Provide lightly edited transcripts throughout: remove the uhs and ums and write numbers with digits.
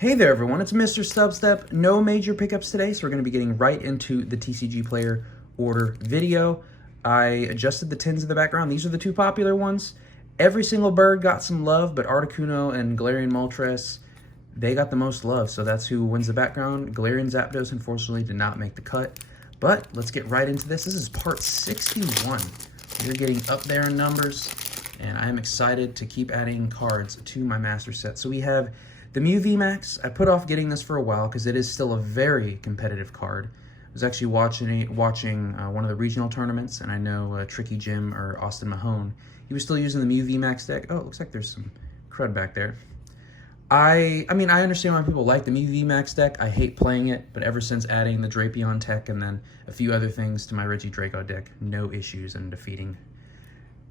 Hey there everyone, it's MisterStubstep. No major pickups today, so we're going to be getting right into the TCG Player order video. I adjusted the tins in the background. These are the two popular ones. Every single bird got some love, but Articuno and Galarian Moltres, they got the most love, so that's who wins the background. Galarian Zapdos, unfortunately, did not make the cut. But let's get right into this. This is part 61. We're getting up there in numbers, and I'm excited to keep adding cards to my master set. So we have the Mew VMAX. I put off getting this for a while because it is still a very competitive card. I was actually watching one of the regional tournaments, and I know Tricky Jim or Austin Mahone, he was still using the Mew VMAX deck. Oh, it looks like there's some crud back there. I mean, I understand why people like the Mew VMAX deck. I hate playing it, but ever since adding the Drapion tech and then a few other things to my Regidrago deck, no issues in defeating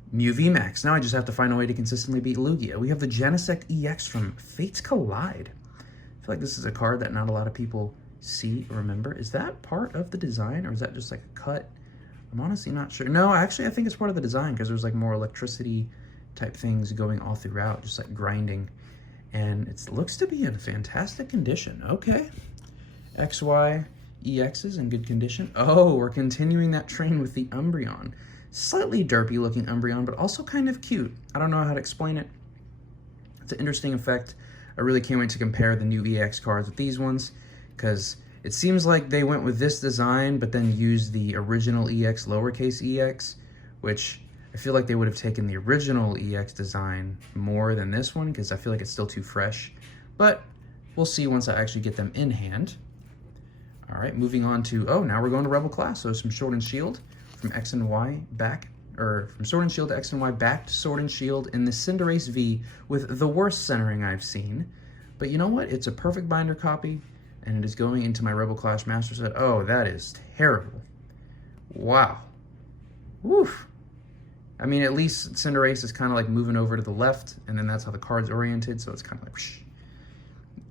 Mew VMAX. Now I just have to find a way to consistently beat Lugia. We have the Genesect EX from Fates Collide. I feel like this is a card that not a lot of people see or remember. Is that part of the design, or is that just like a cut? I'm honestly not sure. No, actually I think it's part of the design because there's like more electricity type things going all throughout, just like grinding. And it looks to be in fantastic condition. Okay. XY EX is in good condition. Oh, we're continuing that train with the Umbreon. Slightly derpy looking Umbreon, but also kind of cute. I don't know how to explain it. It's an interesting effect. I really can't wait to compare the new EX cards with these ones, because it seems like they went with this design, but then used the original EX lowercase EX, which I feel like they would have taken the original EX design more than this one, because I feel like it's still too fresh. But we'll see once I actually get them in hand. All right, moving on to, oh, now we're going to Rebel Class. So some Sword and Shield from X and Y back, or from Sword and Shield to X and Y back to Sword and Shield in the Cinderace V with the worst centering I've seen. But you know what? It's a perfect binder copy, and it is going into my Rebel Clash Master Set. Oh, that is terrible. Wow. Woof. I mean, at least Cinderace is kind of like moving over to the left, and then that's how the card's oriented, so it's kind of like, whoosh.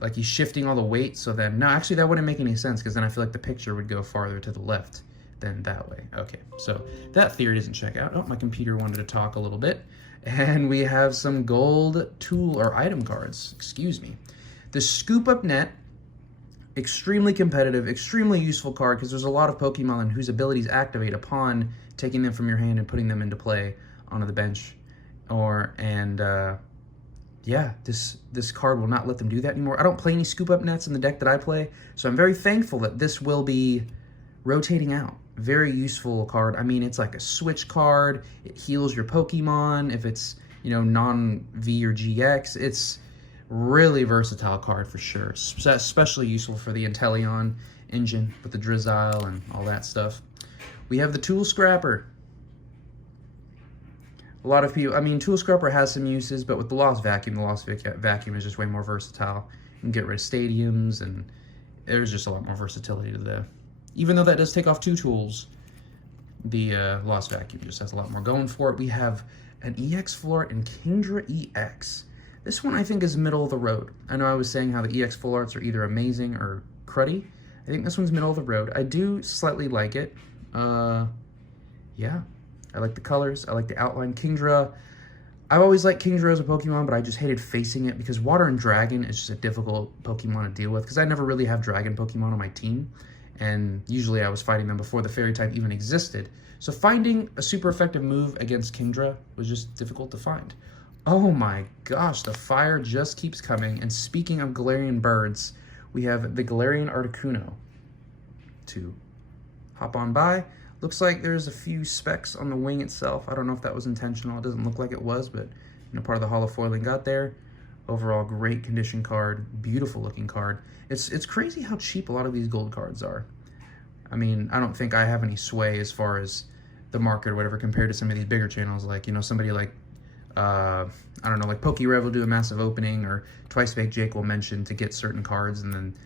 Like he's shifting all the weight, so then, no, actually that wouldn't make any sense, because then I feel like the picture would go farther to the left than that way. Okay, so that theory doesn't check out. Oh, my computer wanted to talk a little bit. And we have some gold tool or item cards, excuse me. The Scoop Up Net, extremely competitive, extremely useful card, because there's a lot of Pokemon whose abilities activate upon taking them from your hand and putting them into play onto the bench. Yeah, this card will not let them do that anymore. I don't play any Scoop Up Nets in the deck that I play, so I'm very thankful that this will be rotating out. Very useful card. I mean, it's like a switch card. It heals your Pokemon if it's, you know, non-V or GX. It's really versatile card for sure. Especially useful for the Inteleon engine with the Drizzile and all that stuff. We have the Tool Scrapper. A lot of people, I mean, Tool Scrapper has some uses, but with the Lost Vacuum is just way more versatile. You can get rid of stadiums, and there's just a lot more versatility to the, even though that does take off two tools, the Lost Vacuum just has a lot more going for it. We have an EX Full Art and Kingdra EX. This one I think is middle of the road. I know I was saying how the EX Full Arts are either amazing or cruddy. I think this one's middle of the road. I do slightly like it. Yeah, I like the colors. I like the outline. Kingdra, I've always liked Kingdra as a Pokemon, but I just hated facing it because Water and Dragon is just a difficult Pokemon to deal with, because I never really have Dragon Pokemon on my team. And usually I was fighting them before the Fairy type even existed. So finding a super effective move against Kingdra was just difficult to find. Oh my gosh, the fire just keeps coming. And speaking of Galarian birds, we have the Galarian Articuno to hop on by. Looks like there's a few specks on the wing itself. I don't know if that was intentional. It doesn't look like it was, but you know, part of the holo foiling got there. Overall, great condition card, beautiful looking card. It's crazy how cheap a lot of these gold cards are. I mean, I don't think I have any sway as far as the market or whatever compared to some of these bigger channels, like, you know, somebody like, I don't know, like PokeRev will do a massive opening, or Twice Baked Jake will mention to get certain cards, and then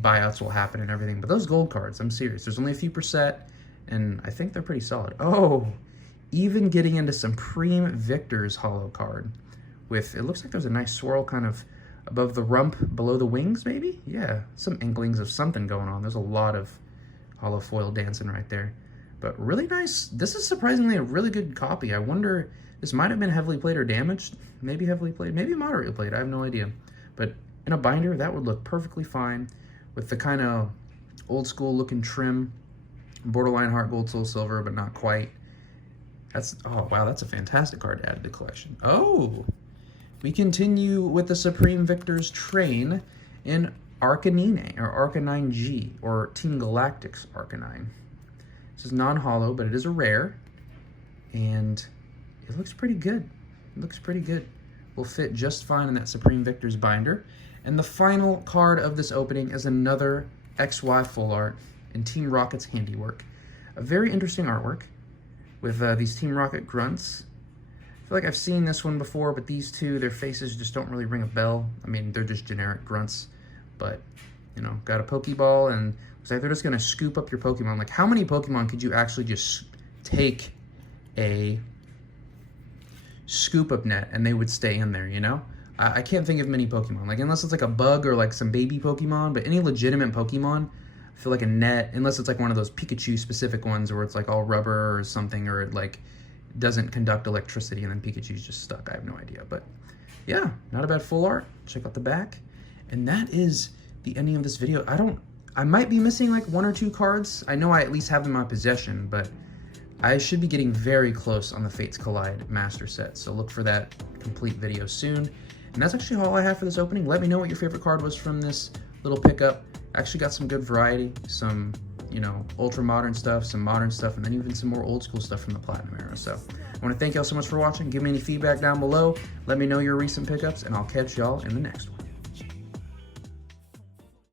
buyouts will happen and everything. But those gold cards, I'm serious. There's only a few per set, and I think they're pretty solid. Oh, even getting into some Preem Victor's holo card with, it looks like there's a nice swirl kind of above the rump, below the wings maybe? Yeah, some inklings of something going on. There's a lot of holo foil dancing right there. But really nice. This is surprisingly a really good copy. I wonder, this might have been heavily played or damaged. Maybe heavily played, maybe moderately played. I have no idea. But in a binder, that would look perfectly fine with the kind of old school looking trim, borderline heart gold, soul silver, but not quite. That's, oh wow, that's a fantastic card to add to the collection. Oh, we continue with the Supreme Victor's Train in Arcanine, or Arcanine G, or Team Galactic's Arcanine. This is non-hollow, but it is a rare, and it looks pretty good. It looks pretty good. Will fit just fine in that Supreme Victor's binder. And the final card of this opening is another XY full art in Team Rocket's handiwork. A very interesting artwork with these Team Rocket grunts. I feel like I've seen this one before, but these two, their faces just don't really ring a bell. I mean, they're just generic grunts, but, you know, got a Pokeball, and it's like they're just going to scoop up your Pokemon. Like, how many Pokemon could you actually just take a scoop up net and they would stay in there, you know? I can't think of many Pokemon, like, unless it's like a bug or like some baby Pokemon, but any legitimate Pokemon, I feel like a net, unless it's like one of those Pikachu specific ones where it's like all rubber or something, or it like doesn't conduct electricity and then Pikachu's just stuck. I have no idea, but yeah, not a bad full art. Check out the back. And that is the ending of this video. I might be missing like 1 or 2 cards. I know I at least have them in my possession, but I should be getting very close on the Fates Collide Master Set, so look for that complete video soon. And that's actually all I have for this opening. Let me know what your favorite card was from this little pickup. I actually got some good variety, some, you know, ultra modern stuff, some modern stuff, and then even some more old school stuff from the Platinum era. So I want to thank y'all so much for watching. Give me any feedback down below. Let me know your recent pickups, and I'll catch y'all in the next one.